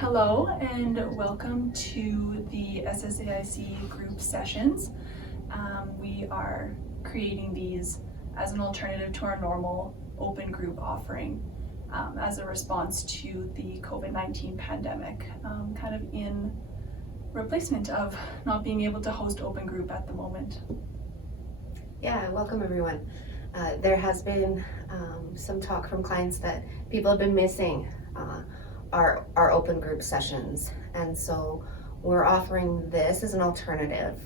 Hello and welcome to the SSAIC Group Sessions. We are creating these as an alternative to our normal open group offering as a response to the COVID-19 pandemic, kind of in replacement of not being able to host open group at the moment. Yeah, welcome everyone. There has been some talk from clients that people have been missing our open group sessions, and so we're offering this as an alternative.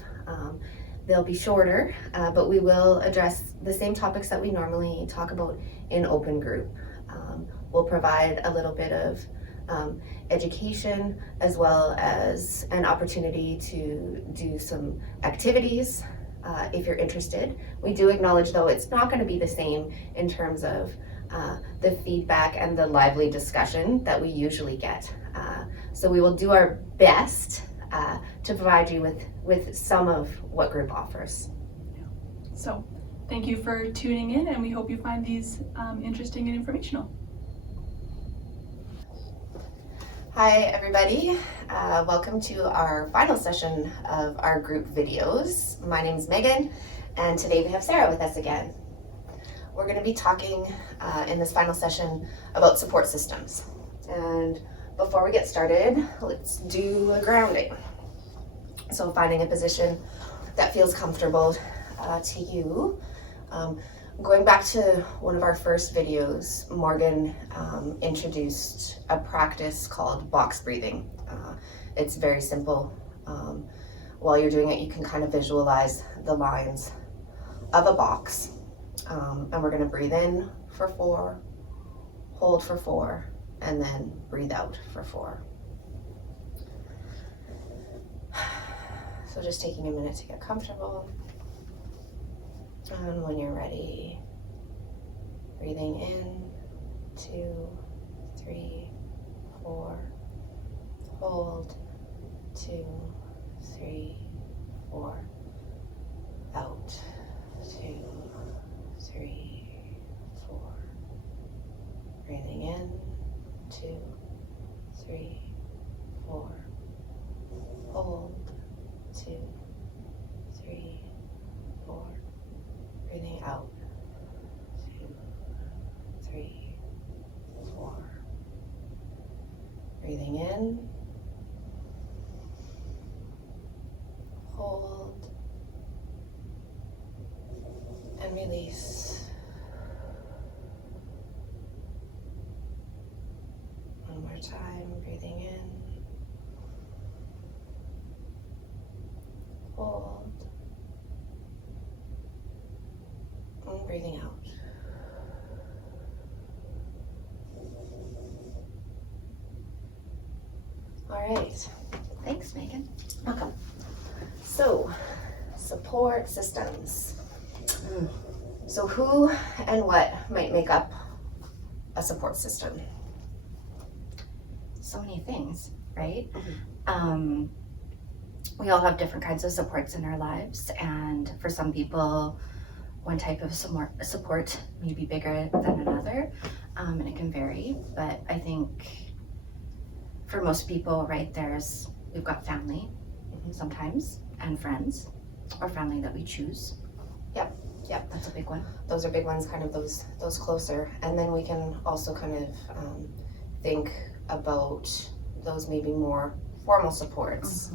They'll be shorter, but we will address the same topics that we normally talk about in open group. We'll provide a little bit of education as well as an opportunity to do some activities if you're interested. We do acknowledge though it's not going to be the same in terms of the feedback and the lively discussion that we usually get. So we will do our best to provide you with some of what group offers. So thank you for tuning in, and we hope you find these interesting and informational. Hi everybody, welcome to our final session of our group videos. My name is Megan, and today we have Sarah with us again. We're going to be talking in this final session about support systems. And before we get started, let's do a grounding. So finding a position that feels comfortable to you. Going back to one of our first videos, Morgan introduced a practice called box breathing. It's very simple. While you're doing it, you can kind of visualize the lines of a box. And we're going to breathe in for 4, hold for 4, and then breathe out for 4. So just taking a minute to get comfortable. And when you're ready, breathing in, 2, 3, 4, hold, 2, 3, 4, out, 2, 3, 4, breathing in, 2, 3, 4, hold, 2, 3, 4, breathing out, 2, 3, 4, breathing in, hold, and release. One more time, breathing in, hold, and breathing out. All right. Thanks, Megan. Welcome. So, support systems. So who and what might make up a support system? So many things, right? Mm-hmm. We all have different kinds of supports in our lives, and for some people, one type of support may be bigger than another, and it can vary. But I think for most people, right, we've got family sometimes, and friends, or family that we choose. Yep, that's a big one. Those are big ones, kind of those closer. And then we can also kind of think about those maybe more formal supports,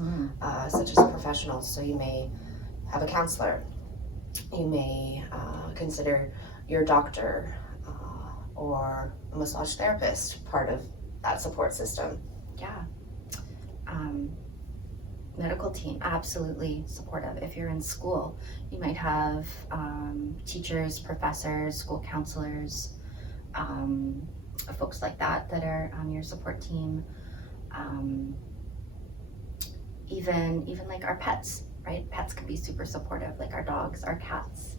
such as professionals. So you may have a counselor, you may consider your doctor or a massage therapist part of that support system. Yeah. Medical team, absolutely supportive. If you're in school, you might have teachers, professors, school counselors, folks like that are on your support team. Even like our pets, right? Pets can be super supportive, like our dogs, our cats.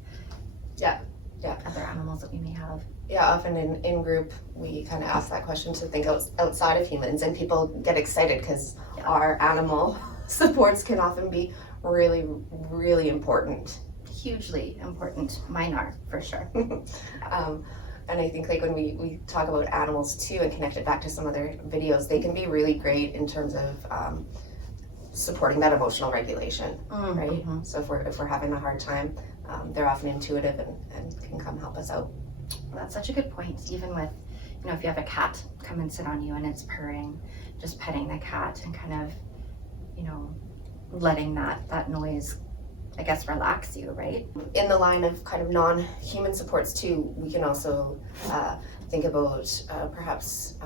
Yeah. Other animals that we may have. Yeah, often in group, we kind of ask that question to think outside of humans, and people get excited because our animal supports can often be really, really important. Hugely important. Mine are, for sure. And I think like when we talk about animals too and connect it back to some other videos, they can be really great in terms of supporting that emotional regulation, right? Mm-hmm. So if we're having a hard time, they're often intuitive and can come help us out. That's such a good point. Even with, if you have a cat come and sit on you and it's purring, just petting the cat and kind of, letting that noise, I guess, relax you, right? In the line of kind of non-human supports too, we can also think about perhaps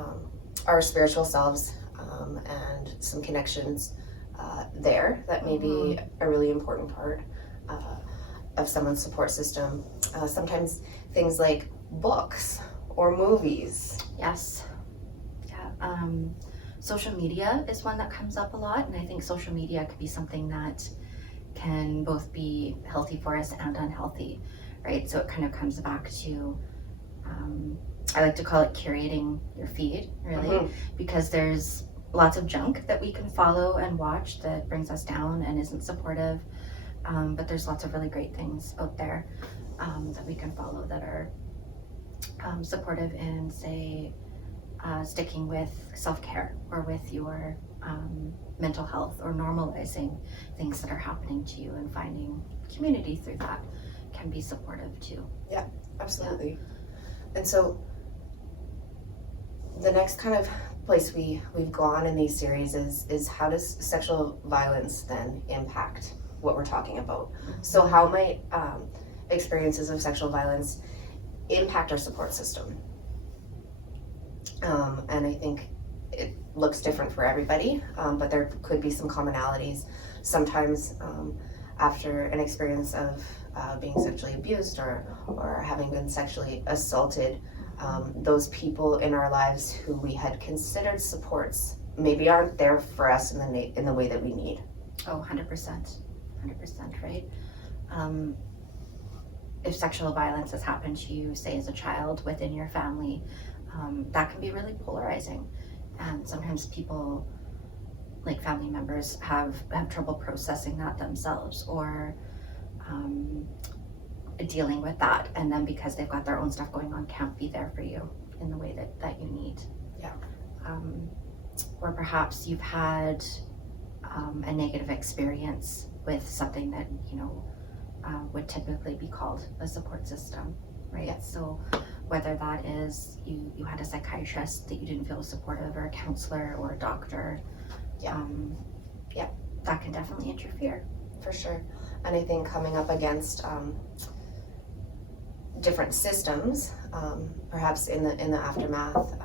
our spiritual selves and some connections there that may be a really important part of someone's support system. Sometimes things like books or movies. Yes. Yeah. Social media is one that comes up a lot, and I think social media could be something that can both be healthy for us and unhealthy, right? So it kind of comes back to, I like to call it curating your feed, really, because there's lots of junk that we can follow and watch that brings us down and isn't supportive, but there's lots of really great things out there that we can follow that are supportive in, say, sticking with self-care or with your mental health, or normalizing things that are happening to you and finding community through that can be supportive too. Yeah, absolutely. And so the next kind of place we've gone in these series is how does sexual violence then impact what we're talking about? So how might experiences of sexual violence impact our support system? And I think it looks different for everybody, but there could be some commonalities. Sometimes after an experience of being sexually abused or having been sexually assaulted, those people in our lives who we had considered supports maybe aren't there for us in the way that we need. Oh, 100%, right? If sexual violence has happened to you, say as a child within your family, that can be really polarizing. And sometimes people, like family members, have trouble processing that themselves, or dealing with that, and then because they've got their own stuff going on, can't be there for you in the way that you need. Yeah. Or perhaps you've had a negative experience with something that would typically be called a support system, right? Yeah. So whether that is you had a psychiatrist that you didn't feel was supportive, or a counselor or a doctor, that can definitely interfere. For sure. And I think coming up against different systems, perhaps in the aftermath,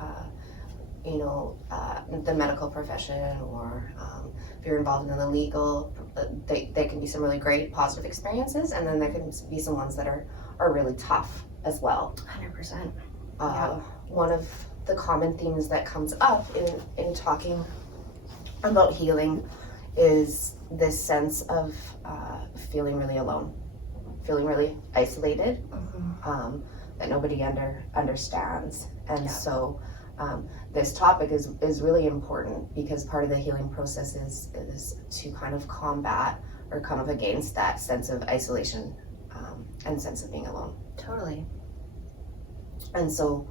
the medical profession, or if you're involved in the legal, they can be some really great positive experiences, and then there can be some ones that are really tough as well. 100%. One of the common themes that comes up in talking about healing is this sense of feeling really alone, feeling really isolated, that nobody understands. And so this topic is really important, because part of the healing process is to kind of combat or come up against that sense of isolation and sense of being alone. Totally. And so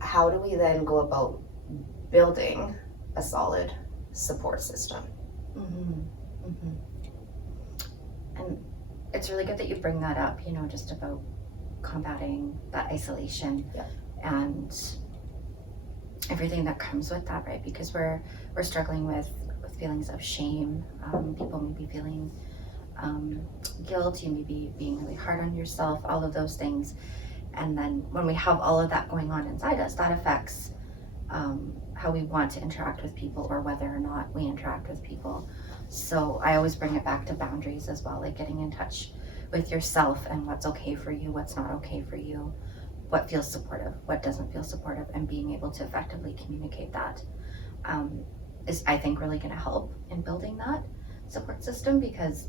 how do we then go about building a solid support system? And it's really good that you bring that up, just about combating that isolation and everything that comes with that, right? Because we're struggling with feelings of shame. People may be feeling guilt, you may be being really hard on yourself, all of those things. And then when we have all of that going on inside us, that affects how we want to interact with people, or whether or not we interact with people. So I always bring it back to boundaries as well, like getting in touch with yourself and what's okay for you, what's not okay for you, what feels supportive, what doesn't feel supportive, and being able to effectively communicate that is, I think, really going to help in building that support system, because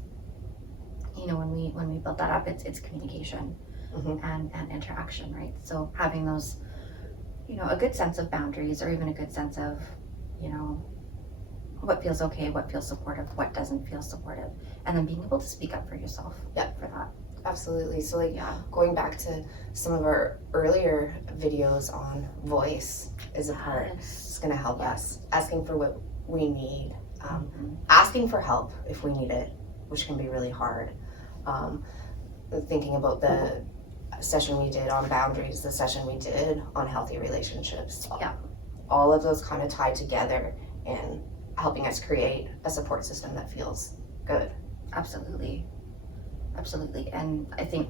when we build that up, it's communication and interaction, right? So having those, a good sense of boundaries, or even a good sense of, what feels okay, what feels supportive, what doesn't feel supportive, and then being able to speak up for yourself for that. Absolutely. So like Yeah. going back to some of our earlier videos on voice is a part. It's going to help us. Asking for what we need. Asking for help if we need it, which can be really hard. Thinking about the session we did on boundaries, the session we did on healthy relationships. Yeah. All of those kind of tie together in helping us create a support system that feels good. Absolutely. Absolutely. And I think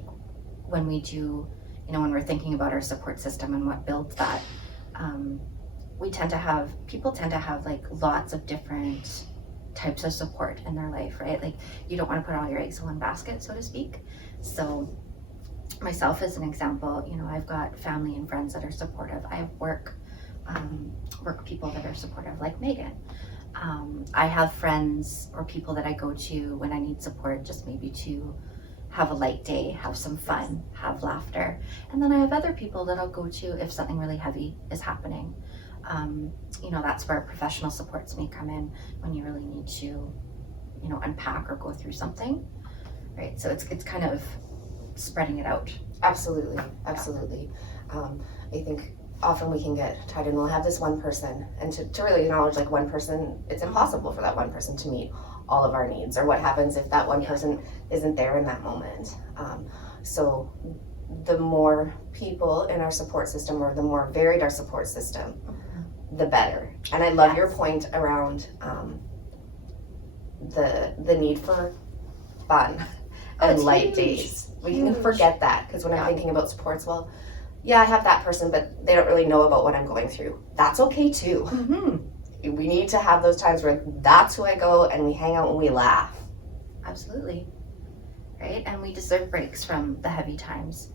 when we do, when we're thinking about our support system and what builds that, people tend to have like lots of different types of support in their life, right? Like you don't want to put all your eggs in one basket, so to speak. So myself as an example, I've got family and friends that are supportive. I have work people that are supportive, like Megan. I have friends or people that I go to when I need support, just maybe to have a light day, have some fun, have laughter. And then I have other people that I'll go to if something really heavy is happening. That's where professional supports may come in when you really need to, unpack or go through something, right? So it's kind of spreading it out. Absolutely. I think often we can get tied in, we'll have this one person, and to really acknowledge like one person, it's impossible for that one person to meet all of our needs, or what happens if that one person isn't there in that moment. So the more people in our support system, or the more varied our support system, the better. And I love your point around the need for fun and light days. We can forget that, because when I'm thinking about supports, well, yeah, I have that person, but they don't really know about what I'm going through. That's okay too. We need to have those times where that's who I go and we hang out and we laugh. Absolutely. Right? And we deserve breaks from the heavy times,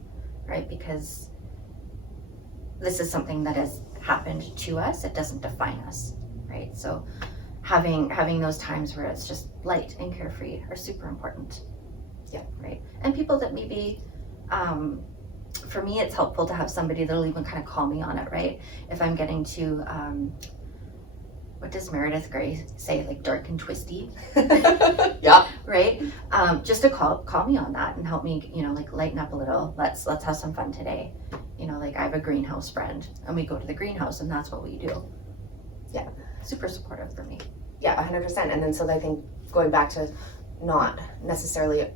right? Because this is something that has happened to us. It doesn't define us, right? So having those times where it's just light and carefree are super important. Yeah. Right? And people that maybe, for me, it's helpful to have somebody that'll even kind of call me on it, right? If I'm getting to, what does Meredith Grey say, like dark and twisty? Yeah. Right? Just to call me on that and help me, like lighten up a little. Let's have some fun today. Like I have a greenhouse friend and we go to the greenhouse and that's what we do. Yeah. Super supportive for me. Yeah, 100%. And then so I think going back to not necessarily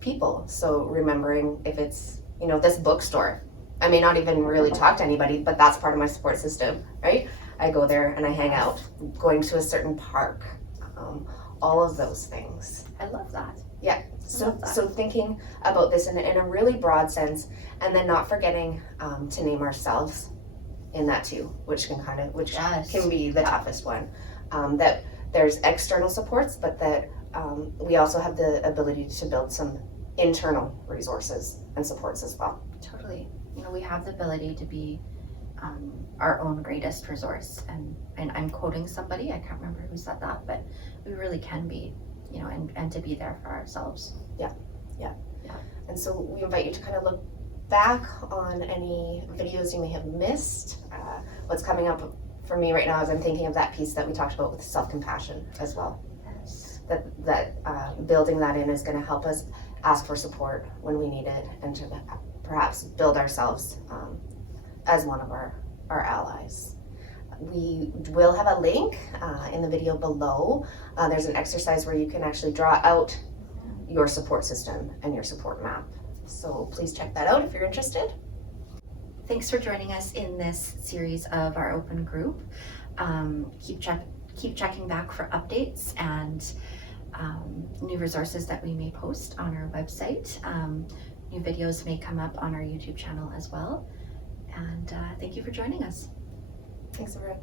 people. So remembering if it's, this bookstore, I may not even really talk to anybody, but that's part of my support system, right? I go there and I hang out, going to a certain park, all of those things. I love that. Yeah. So thinking about this in a really broad sense, and then not forgetting to name ourselves in that too, which can can be the toughest one. That there's external supports, but that we also have the ability to build some internal resources and supports as well. Totally. We have the ability to be our own greatest resource. And I'm quoting somebody, I can't remember who said that, but we really can be, and to be there for ourselves. Yeah. And so we invite you to kind of look back on any videos you may have missed. What's coming up for me right now is I'm thinking of that piece that we talked about with self-compassion as well. Yes. That building that in is going to help us ask for support when we need it, and to perhaps build ourselves as one of our allies. We will have a link in the video below. There's an exercise where you can actually draw out your support system and your support map. So please check that out if you're interested. Thanks for joining us in this series of our open group. Keep checking back for updates and new resources that we may post on our website. New videos may come up on our YouTube channel as well. And thank you for joining us. Thanks, everyone.